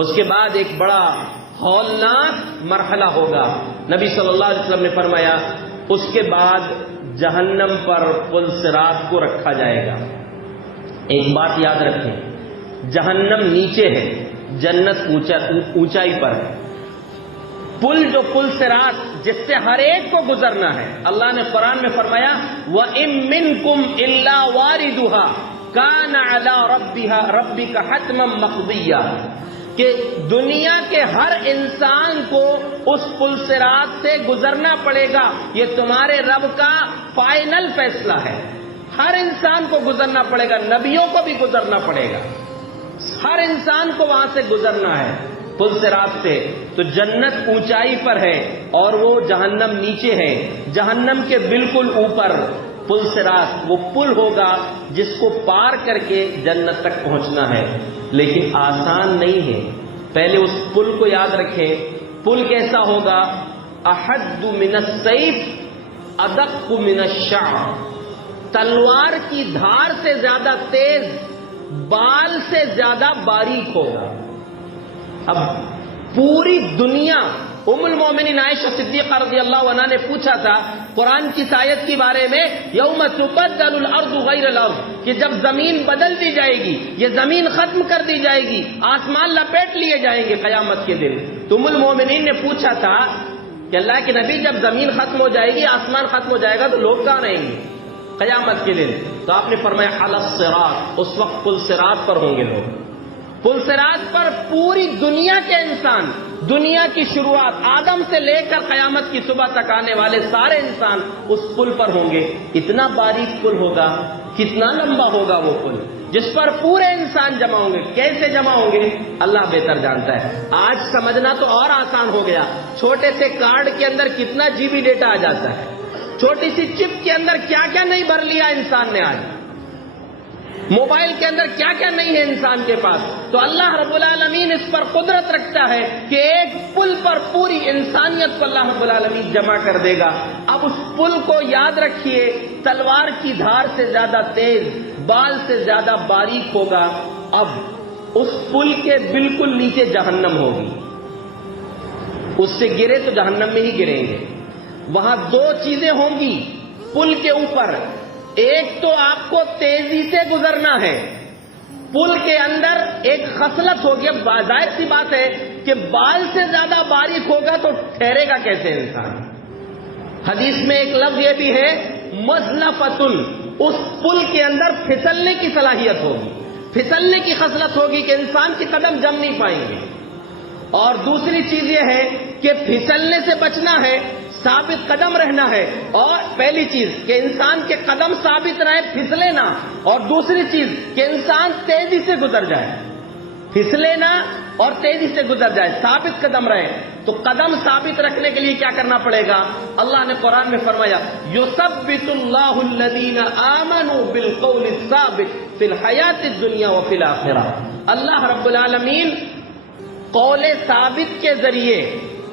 اس کے بعد ایک بڑا ہولناک مرحلہ ہوگا. نبی صلی اللہ علیہ وسلم نے فرمایا اس کے بعد جہنم پر پل صراط کو رکھا جائے گا. ایک بات یاد رکھیں، جہنم نیچے ہے، جنت اونچائی پر ہے. پل صراط جس سے ہر ایک کو گزرنا ہے. اللہ نے قرآن میں فرمایا وَإِن مِّنكُمْ إِلَّا وَارِدُهَا كَانَ عَلَى رَبِّكَ حَتْمًا مَّقْضِيًّا، کہ دنیا کے ہر انسان کو اس پل صراط سے گزرنا پڑے گا. یہ تمہارے رب کا فائنل فیصلہ ہے. ہر انسان کو گزرنا پڑے گا، نبیوں کو بھی گزرنا پڑے گا. ہر انسان کو وہاں سے گزرنا ہے پل صراط سے. تو جنت اونچائی پر ہے اور وہ جہنم نیچے ہے. جہنم کے بالکل اوپر پل صراط، وہ پل ہوگا جس کو پار کر کے جنت تک پہنچنا ہے. لیکن آسان نہیں ہے. پہلے اس پل کو یاد رکھیں. پل کیسا ہوگا؟ احد من السیف ادق من الشعر، تلوار کی دھار سے زیادہ تیز، بال سے زیادہ باریک ہوگا. اب پوری دنیا، ام المومنین عائشہ صدیقہ رضی اللہ عنہا نے پوچھا تھا قرآن کی آیت کے بارے میں، یوم تبدل الارض غیر الارض، کہ جب زمین بدل دی جائے گی، یہ زمین ختم کر دی جائے گی، آسمان لپیٹ لیے جائیں گے قیامت کے دن. تو ام المومنین نے پوچھا تھا کہ اللہ کے نبی جب زمین ختم ہو جائے گی، آسمان ختم ہو جائے گا، تو لوگ کہاں رہیں گے قیامت کے دن؟ تو آپ نے فرمایا علی الصراط، اس وقت پل صراط پر ہوں گے لوگ. پل صراط پر پوری دنیا کے انسان، دنیا کی شروعات آدم سے لے کر قیامت کی صبح تک آنے والے سارے انسان اس پل پر ہوں گے. اتنا باریک پل ہوگا، کتنا لمبا ہوگا وہ پل جس پر پورے انسان جمع ہوں گے. کیسے جمع ہوں گے اللہ بہتر جانتا ہے. آج سمجھنا تو اور آسان ہو گیا. چھوٹے سے کارڈ کے اندر کتنا جی بی ڈیٹا آ جاتا ہے، چھوٹی سی چپ کے اندر کیا کیا نہیں بھر لیا انسان نے. آج موبائل کے اندر کیا کیا نہیں ہے انسان کے پاس. تو اللہ رب العالمین اس پر قدرت رکھتا ہے کہ ایک پل پر پوری انسانیت کو اللہ رب العالمین جمع کر دے گا. اب اس پل کو یاد رکھیے، تلوار کی دھار سے زیادہ تیز، بال سے زیادہ باریک ہوگا. اب اس پل کے بالکل نیچے جہنم ہوگی. اس سے گرے تو جہنم میں ہی گریں گے. وہاں دو چیزیں ہوں گی پل کے اوپر. ایک تو آپ کو تیزی سے گزرنا ہے. پل کے اندر ایک خصلت ہوگی. اب ظاہر سی بات ہے کہ بال سے زیادہ باریک ہوگا تو ٹھہرے گا کیسے انسان. حدیث میں ایک لفظ یہ بھی ہے مزلفتن، اس پل کے اندر پھسلنے کی صلاحیت ہوگی، پھسلنے کی خصلت ہوگی کہ انسان کے قدم جم نہیں پائیں گے. اور دوسری چیز یہ ہے کہ پھسلنے سے بچنا ہے، ثابت قدم رہنا ہے. اور پہلی چیز کہ انسان کے قدم ثابت رہے، پھسلے نہ. اور دوسری چیز کہ انسان تیزی سے گزر جائے، پھسلے نہ اور تیزی سے گزر جائے، ثابت قدم رہے. تو قدم ثابت رکھنے کے لیے کیا کرنا پڑے گا؟ اللہ نے قرآن میں فرمایا یثبت اللہ الذین آمنوا بالقول الثابت فی الحیات الدنیا وفی الآخرہ. اللہ رب العالمین قول ثابت کے ذریعے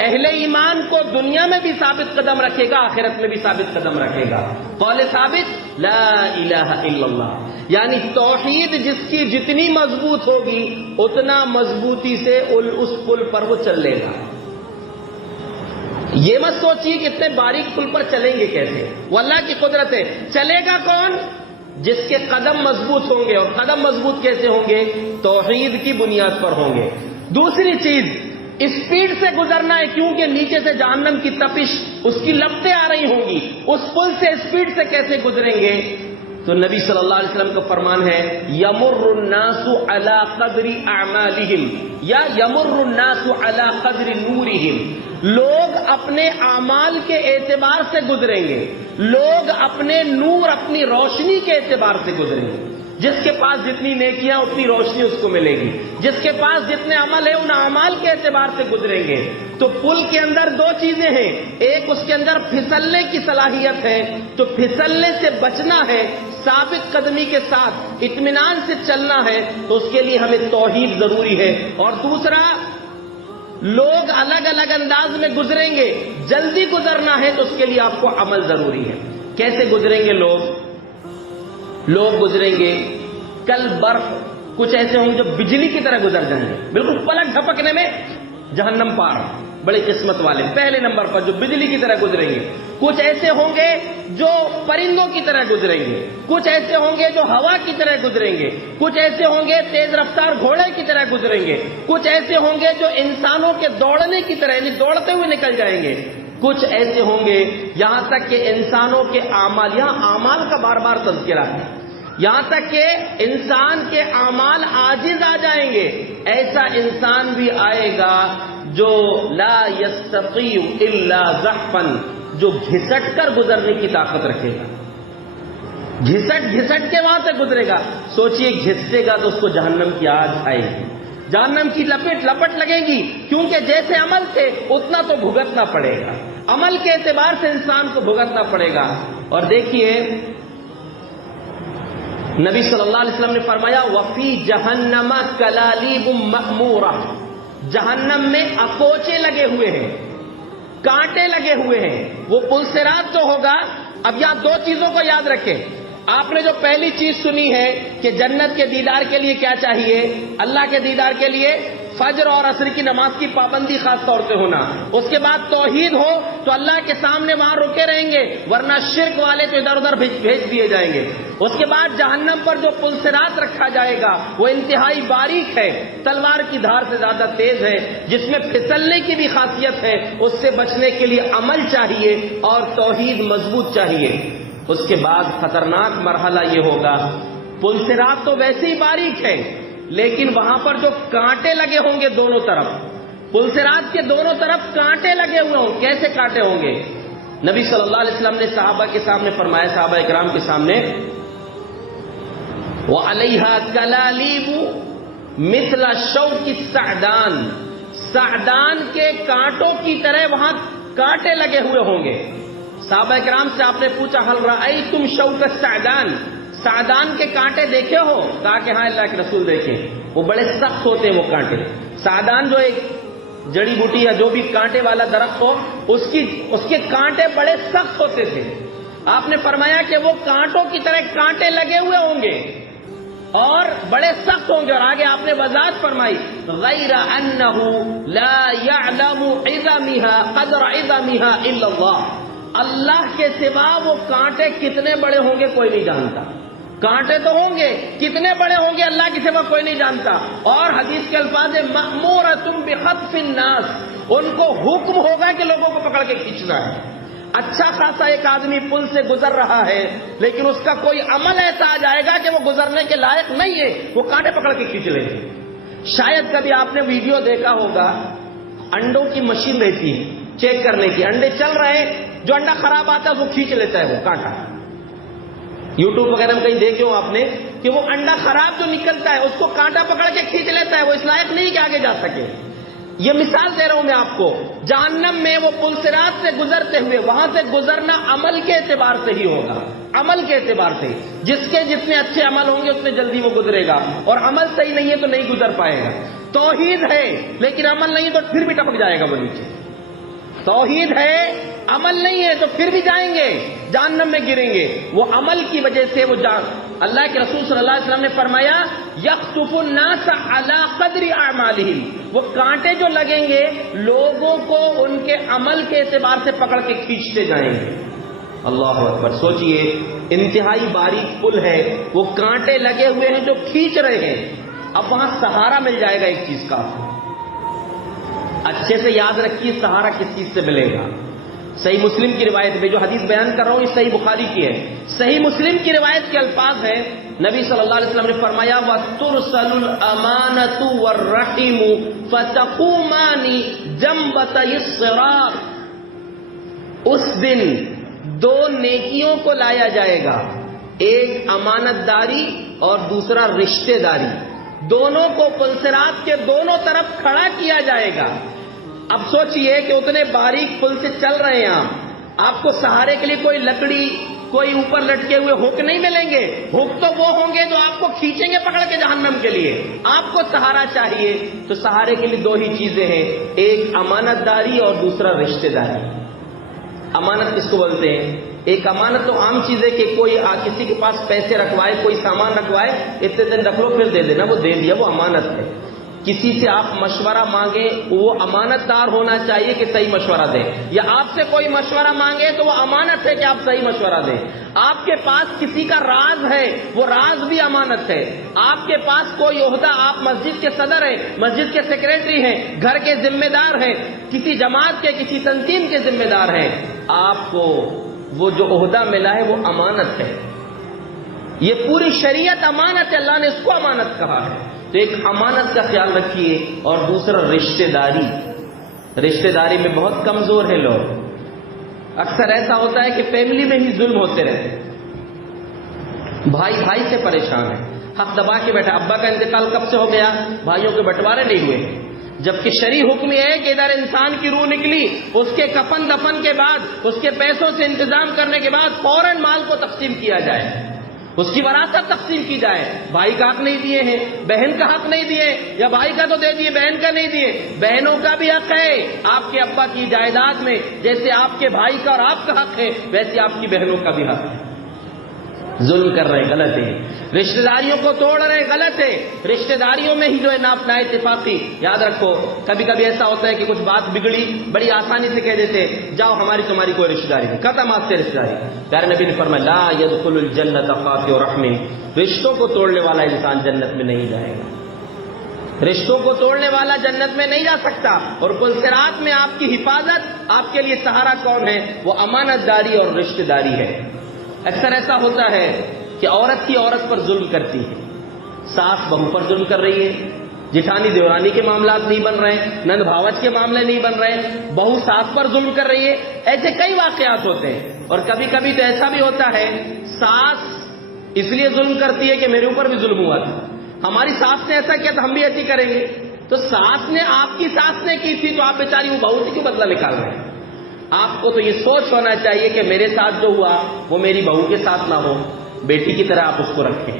اہل ایمان کو دنیا میں بھی ثابت قدم رکھے گا، آخرت میں بھی ثابت قدم رکھے گا. قول ثابت لا الہ الا اللہ، یعنی توحید جس کی جتنی مضبوط ہوگی اتنا مضبوطی سے اس پل پر وہ چل لے گا. یہ مت سوچیے کہ اتنے باریک پل پر چلیں گے کیسے، وہ اللہ کی قدرت ہے. چلے گا کون؟ جس کے قدم مضبوط ہوں گے. اور قدم مضبوط کیسے ہوں گے؟ توحید کی بنیاد پر ہوں گے. دوسری چیز اسپیڈ سے گزرنا ہے، کیونکہ نیچے سے جہنم کی تپش، اس کی لپٹیں آ رہی ہوں گی. اس پل سے اسپیڈ سے کیسے گزریں گے؟ تو نبی صلی اللہ علیہ وسلم کا فرمان ہے یمر الناس علی قدر اعمالہم یا یمر الناس علی قدر نورہم. لوگ اپنے اعمال کے اعتبار سے گزریں گے، لوگ اپنے نور، اپنی روشنی کے اعتبار سے گزریں گے. جس کے پاس جتنی نیکیاں اتنی روشنی اس کو ملے گی، جس کے پاس جتنے عمل ہیں ان اعمال کے اعتبار سے گزریں گے. تو پل کے اندر دو چیزیں ہیں، ایک اس کے اندر پھسلنے کی صلاحیت ہے، تو پھسلنے سے بچنا ہے، ثابت قدمی کے ساتھ اطمینان سے چلنا ہے، تو اس کے لیے ہمیں توحید ضروری ہے. اور دوسرا، لوگ الگ الگ انداز میں گزریں گے، جلدی گزرنا ہے تو اس کے لیے آپ کو عمل ضروری ہے. کیسے گزریں گے لوگ گزریں گے کل برف کچھ ایسے ہوں گے جو بجلی کی طرح گزر جائیں گے، بالکل پلک جھپکنے میں جہنم پار، بڑی قسمت والے پہلے نمبر پر جو بجلی کی طرح گزریں گے۔ کچھ ایسے ہوں گے جو پرندوں کی طرح گزریں گے، کچھ ایسے ہوں گے جو ہوا کی طرح گزریں گے، کچھ ایسے ہوں گے تیز رفتار گھوڑے کی طرح گزریں گے، کچھ ایسے ہوں گے جو انسانوں کے دوڑنے کی طرح یعنی دوڑتے ہوئے نکل جائیں گے، کچھ ایسے ہوں گے یہاں تک کہ انسانوں کے اعمال، یہاں اعمال کا بار بار تذکرہ ہے، یہاں تک کہ انسان کے اعمال عاجز آ جائیں گے۔ ایسا انسان بھی آئے گا جو لا یستطیع الا زحفا، جو گھسٹ کر گزرنے کی طاقت رکھے گا، گھسٹ کے وہاں سے گزرے گا۔ سوچئے گھسے گا تو اس کو جہنم کی آگ آئے گی، جہنم کی لپٹ لگے گی، کیونکہ جیسے عمل تھے اتنا تو بھگتنا پڑے گا، عمل کے اعتبار سے انسان کو بھگتنا پڑے گا۔ اور دیکھیے نبی صلی اللہ علیہ وسلم نے فرمایا وفی جہنم کلالیب مأمورہ، جہنم میں اکوچے لگے ہوئے ہیں، کانٹے لگے ہوئے ہیں۔ وہ پلسرات جو ہوگا، اب یہاں دو چیزوں کو یاد رکھیں۔ آپ نے جو پہلی چیز سنی ہے کہ جنت کے دیدار کے لیے کیا چاہیے، اللہ کے دیدار کے لیے فجر اور عصر کی نماز کی پابندی خاص طور سے ہونا، اس کے بعد توحید ہو تو اللہ کے سامنے وہاں رکے رہیں گے، ورنہ شرک والے تو ادھر ادھر بھیج دیے جائیں گے۔ اس کے بعد جہنم پر جو پلسرات رکھا جائے گا وہ انتہائی باریک ہے، تلوار کی دھار سے زیادہ تیز ہے، جس میں پھسلنے کی بھی خاصیت ہے۔ اس سے بچنے کے لیے عمل چاہیے اور توحید مضبوط چاہیے۔ اس کے بعد خطرناک مرحلہ یہ ہوگا، پلسرات تو ویسے ہی باریک ہے، لیکن وہاں پر جو کانٹے لگے ہوں گے دونوں طرف، پلسرات کے دونوں طرف کانٹے لگے ہوئے ہوں۔ کیسے کانٹے ہوں گے؟ نبی صلی اللہ علیہ وسلم نے صحابہ کے سامنے فرمایا، صحابہ اکرام کے سامنے، وَعَلَيْهَا كَلَالِيبُ مِثْلَ شَوْكِ السَّعْدَانِ، سعدان کے کانٹوں کی طرح وہاں کانٹے لگے ہوئے ہوں گے۔ صحابہ اکرام سے آپ نے پوچھا هَلْ رَأَيْتُمْ شَوْكَ السَّعْدَانِ، سعدان کے کانٹے دیکھے ہو؟ کہا کہ ہاں اللہ کے رسول دیکھے، وہ بڑے سخت ہوتے ہیں وہ کانٹے۔ سعدان جو ایک جڑی بوٹی یا جو بھی کانٹے والا درخت ہو، اس کے کانٹے بڑے سخت ہوتے تھے۔ آپ نے فرمایا کہ وہ کانٹوں کی طرح کانٹے لگے ہوئے ہوں گے اور بڑے سخت ہوں گے۔ اور آگے آپ نے وضاحت فرمائی، غیر انہ لا یعلم عظمها قدر عظمها الا اللہ، اللہ کے سوا وہ کانٹے کتنے بڑے ہوں گے کوئی نہیں جانتا۔ کانٹے تو ہوں گے، کتنے بڑے ہوں گے اللہ کے سوا کوئی نہیں جانتا۔ اور حدیث کے الفاظ ہے مأمورۃ بخطف الناس، ان کو حکم ہوگا کہ لوگوں کو پکڑ کے کھینچنا ہے۔ اچھا خاصا ایک آدمی پل سے گزر رہا ہے، لیکن اس کا کوئی عمل ایسا آ جائے گا کہ وہ گزرنے کے لائق نہیں ہے، وہ کانٹے پکڑ کے کھینچ لیں گے۔ شاید کبھی آپ نے ویڈیو دیکھا ہوگا، انڈوں کی مشین رہتی ہے چیک کرنے کی، انڈے چل رہے ہیں، جو انڈا خراب آتا ہے وہ کھینچ لیتا ہے وہ کانٹا۔ یوٹیوب وغیرہ میں کہیں دیکھے ہو آپ نے کہ وہ انڈا خراب جو نکلتا ہے اس کو کانٹا پکڑ کے کھینچ لیتا ہے، وہ اس لائق نہیں کہ آگے جا سکے۔ یہ مثال دے رہا ہوں میں آپ کو، جہنم میں وہ پلسرات سے گزرتے ہوئے، وہاں سے گزرنا عمل کے اعتبار سے ہی ہوگا، عمل کے اعتبار سے، جس کے جتنے اچھے عمل ہوں گے اتنے جلدی وہ گزرے گا، اور عمل صحیح نہیں ہے تو نہیں گزر پائے گا۔ توحید ہے لیکن عمل نہیں تو پھر بھی ٹپک جائے گا وہ نیچے۔ توحید ہے، عمل نہیں ہے تو پھر بھی جائیں گے، جہنم میں گریں گے۔ وہ عمل کی وجہ سے وہ اللہ کے رسول صلی اللہ علیہ وسلم نے فرمایا یخطف الناس علی قدر اعمالہم، وہ کانٹے جو لگیں گے لوگوں کو ان کے عمل کے اعتبار سے پکڑ کے کھینچتے جائیں گے۔ اللہ اکبر، سوچئے انتہائی باریک پل ہے، وہ کانٹے لگے ہوئے ہیں جو کھینچ رہے ہیں۔ اب وہاں سہارا مل جائے گا ایک چیز کا، اچھے سے یاد رکھیے سہارا کس چیز سے ملے گا۔ صحیح مسلم کی روایت میں جو حدیث بیان کر رہا ہوں یہ صحیح بخاری کی ہے، صحیح مسلم کی روایت کے الفاظ ہیں، نبی صلی اللہ علیہ وسلم نے فرمایا وَتُرْسَلُ الْأَمَانَةُ وَالرَّحِمُ فَتَقُومَانِ جَنبَتَيِ الصِّرَاطِ، اس دن دو نیکیوں کو لایا جائے گا، ایک امانت داری اور دوسرا رشتہ داری، دونوں کو پلسرات کے دونوں طرف کھڑا کیا جائے گا۔ اب سوچئے کہ اتنے باریک پل سے چل رہے ہیں آپ کو سہارے کے لیے کوئی لکڑی، کوئی اوپر لٹکے ہوئے ہک نہیں ملیں گے، ہک تو وہ ہوں گے جو آپ کو کھینچیں گے پکڑ کے جہنم کے لیے۔ آپ کو سہارا چاہیے تو سہارے کے لیے دو ہی چیزیں ہیں، ایک امانت داری اور دوسرا رشتہ داری۔ امانت کس کو بولتے ہیں؟ ایک امانت تو عام چیز ہے کہ کوئی کسی کے پاس پیسے رکھوائے، کوئی سامان رکھوائے، اتنے دن رکھ لو پھر دے دینا، وہ دے دیا، وہ امانت ہے۔ کسی سے آپ مشورہ مانگیں، وہ امانت دار ہونا چاہیے کہ صحیح مشورہ دے، یا آپ سے کوئی مشورہ مانگے تو وہ امانت ہے کہ آپ صحیح مشورہ دیں۔ آپ کے پاس کسی کا راز ہے، وہ راز بھی امانت ہے۔ آپ کے پاس کوئی عہدہ، آپ مسجد کے صدر ہیں، مسجد کے سیکریٹری ہیں، گھر کے ذمہ دار ہیں، کسی جماعت کے، کسی تنظیم کے ذمہ دار ہیں، آپ کو وہ جو عہدہ ملا ہے وہ امانت ہے۔ یہ پوری شریعت امانت ہے، اللہ نے اس کو امانت کہا ہے۔ تو ایک امانت کا خیال رکھیے، اور دوسرا رشتہ داری۔ رشتہ داری میں بہت کمزور ہیں لوگ۔ اکثر ایسا ہوتا ہے کہ فیملی میں ہی ظلم ہوتے رہتے، بھائی بھائی سے پریشان ہے، حق دبا کے بیٹھا، ابا کا انتقال کب سے ہو گیا، بھائیوں کے بٹوارے نہیں ہوئے، جبکہ شرعی حکم یہ ہے کہ ادھر انسان کی روح نکلی، اس کے کفن دفن کے بعد، اس کے پیسوں سے انتظام کرنے کے بعد فوراً مال کو تقسیم کیا جائے، اس کی وراثت تقسیم کی جائے۔ بھائی کا حق نہیں دیے ہیں، بہن کا حق نہیں دیے، یا بھائی کا تو دے دیے بہن کا نہیں دیے، بہنوں کا بھی حق ہے آپ کے ابا کی جائیداد میں، جیسے آپ کے بھائی کا اور آپ کا حق ہے ویسے آپ کی بہنوں کا بھی حق ہے۔ ظلم کر رہے ہیں، غلط ہے، رشتہ داریوں کو توڑ رہے ہیں، غلط ہے، رشتہ داریوں میں ہی جو ہے نا اتفاقی۔ یاد رکھو، کبھی کبھی ایسا ہوتا ہے کہ کچھ بات بگڑی، بڑی آسانی سے کہہ دیتے جاؤ ہماری تمہاری کوئی رشتہ داری نہیں، ختم آپ سے رشتہ داری۔ پیارے نبی نے فرمایا لا يدخل الجنۃ قاطع رحم، رشتوں کو توڑنے والا انسان جنت میں نہیں جائے گا، رشتوں کو توڑنے والا جنت میں نہیں جا سکتا۔ اور پلسرات میں آپ کی حفاظت، آپ کے لیے سہارا کون ہے؟ وہ امانت داری اور رشتہ داری ہے۔ اکثر ایسا ہوتا ہے کہ عورت کی عورت پر ظلم کرتی ہے، ساس بہو پر ظلم کر رہی ہے، جٹھانی دیورانی کے معاملات نہیں بن رہے، نند بھاوج کے معاملے نہیں بن رہے، بہو ساس پر ظلم کر رہی ہے، ایسے کئی واقعات ہوتے ہیں۔ اور کبھی کبھی تو ایسا بھی ہوتا ہے ساس اس لیے ظلم کرتی ہے کہ میرے اوپر بھی ظلم ہوا تھا، ہماری ساس نے ایسا کیا تو ہم بھی ایسی کریں گے۔ تو ساس نے، آپ کی ساس نے کی تھی تو آپ بیچاری وہ بہو سے کیوں بدلہ نکال رہے ہیں؟ آپ کو تو یہ سوچ ہونا چاہیے کہ میرے ساتھ جو ہوا وہ میری بہو کے ساتھ نہ ہو، بیٹی کی طرح آپ اس کو رکھیں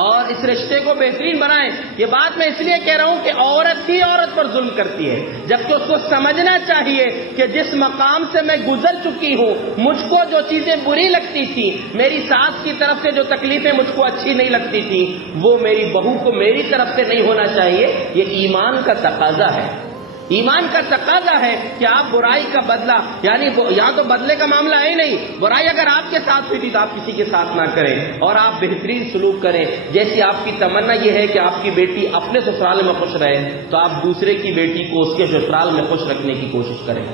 اور اس رشتے کو بہترین بنائیں۔ یہ بات میں اس لیے کہہ رہا ہوں کہ عورت ہی عورت پر ظلم کرتی ہے، جبکہ اس کو سمجھنا چاہیے کہ جس مقام سے میں گزر چکی ہوں، مجھ کو جو چیزیں بری لگتی تھی، میری ساس کی طرف سے جو تکلیفیں مجھ کو اچھی نہیں لگتی تھی، وہ میری بہو کو میری طرف سے نہیں ہونا چاہیے۔ یہ ایمان کا تقاضا ہے، ایمان کا تقاضا ہے کہ آپ برائی کا بدلہ، یعنی یہاں تو بدلے کا معاملہ ہے ہی نہیں، برائی اگر آپ کے ساتھ ہوئی تھی تو آپ کسی کے ساتھ نہ کریں، اور آپ بہترین سلوک کریں۔ جیسی آپ کی تمنا یہ ہے کہ آپ کی بیٹی اپنے سسرال میں خوش رہے، تو آپ دوسرے کی بیٹی کو اس کے سسرال میں خوش رکھنے کی کوشش کریں۔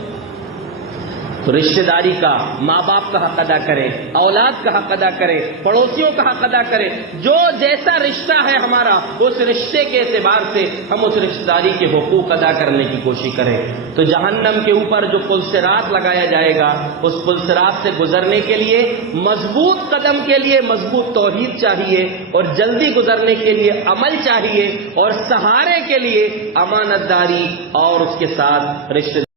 تو رشتہ داری کا، ماں باپ کا حق ادا کریں، اولاد کا حق ادا کریں، پڑوسیوں کا حق ادا کریں۔ جو جیسا رشتہ ہے ہمارا، اس رشتے کے اعتبار سے ہم اس رشتہ داری کے حقوق ادا کرنے کی کوشش کریں۔ تو جہنم کے اوپر جو پلسرات لگایا جائے گا، اس پلسرات سے گزرنے کے لیے مضبوط قدم کے لیے مضبوط توحید چاہیے، اور جلدی گزرنے کے لیے عمل چاہیے، اور سہارے کے لیے امانت داری اور اس کے ساتھ رشتہ